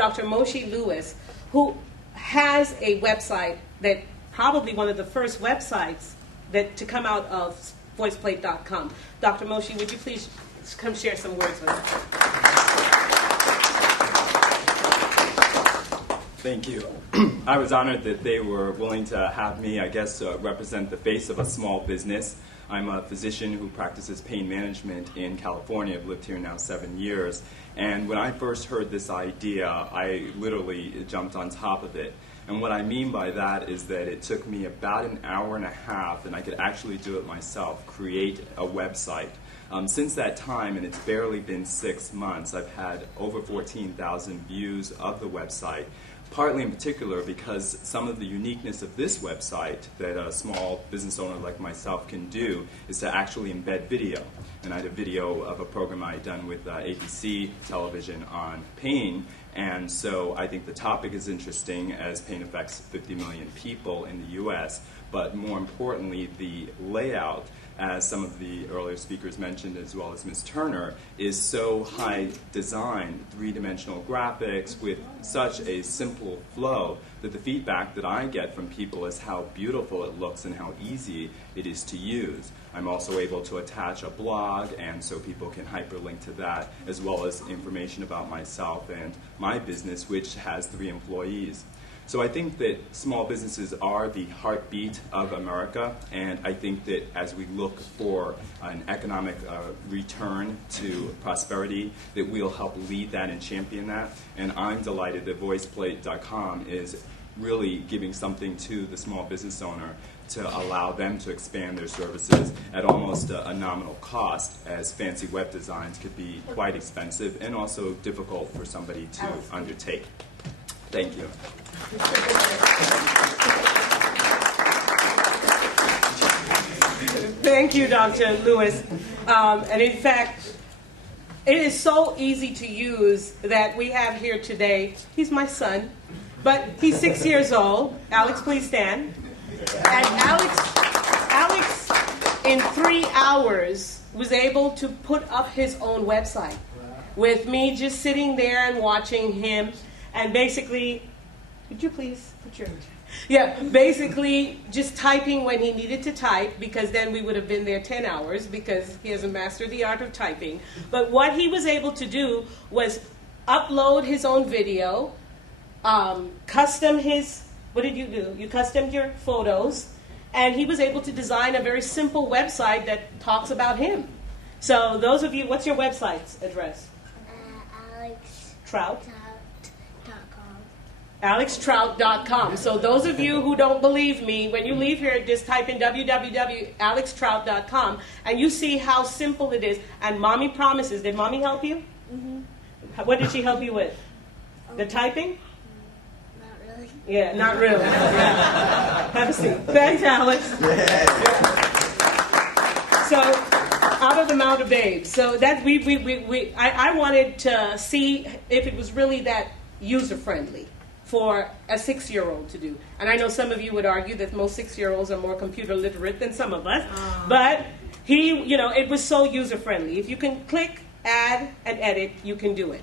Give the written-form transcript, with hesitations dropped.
Dr. Moshe Lewis, who has a website that probably one of the first websites to come out of voiceplate.com. Dr. Moshe, would you please come share some words with us? Thank you. I was honored that they were willing to have me, I guess, represent the face of a small business. I'm a physician who practices pain management in California. I've lived here now 7 years. And when I first heard this idea, I literally jumped on top of it. And what I mean by that is that it took me about an hour and a half, and I could actually do it myself, create a website. Since that time, and it's barely been 6 months, I've had over 14,000 views of the website, partly in particular because some of the uniqueness of this website that a small business owner like myself can do is to actually embed video. And I had a video of a program I had done with ABC television on pain, and so I think the topic is interesting as pain affects 50 million people in the US, but more importantly, the layout, as some of the earlier speakers mentioned, as well as Ms. Turner, is so high designed, three-dimensional graphics with such a simple flow that the feedback that I get from people is how beautiful it looks and how easy it is to use. I'm also able to attach a blog, and so people can hyperlink to that, as well as information about myself and my business, which has 3 employees. So I think that small businesses are the heartbeat of America, and I think that as we look for an economic return to prosperity, that we'll help lead that and champion that. And I'm delighted that voiceplate.com is really giving something to the small business owner to allow them to expand their services at almost a nominal cost, as fancy web designs could be quite expensive and also difficult for somebody to undertake. Thank you. Thank you, Dr. Lewis. And in fact, it is so easy to use that we have here today. He's my son, but he's 6 years old. Alex, please stand. And Alex, in 3 hours, was able to put up his own website with me just sitting there and watching him. And basically, could you please put your... Yeah, basically just typing when he needed to type, because then we would have been there 10 hours because he hasn't mastered the art of typing. But what he was able to do was upload his own video, custom his... What did you do? You customed your photos, and he was able to design a very simple website that talks about him. So those of you... What's your website's address? Alex Troutt. AlexTroutt.com. So those of you who don't believe me, when you leave here, just type in www.alextroutt.com, and you see how simple it is. And Mommy promises. Did Mommy help you? Mm-hmm. What did she help you with? The typing? Not really. Yeah, not really. Yeah. Have a seat. Thanks, Alex. Yeah. So, out of the mouth of babes. So that I wanted to see if it was really that user-friendly for a 6-year-old to do. And I know some of you would argue that most 6-year-olds are more computer literate than some of us, but it was so user-friendly. If you can click, add, and edit, you can do it.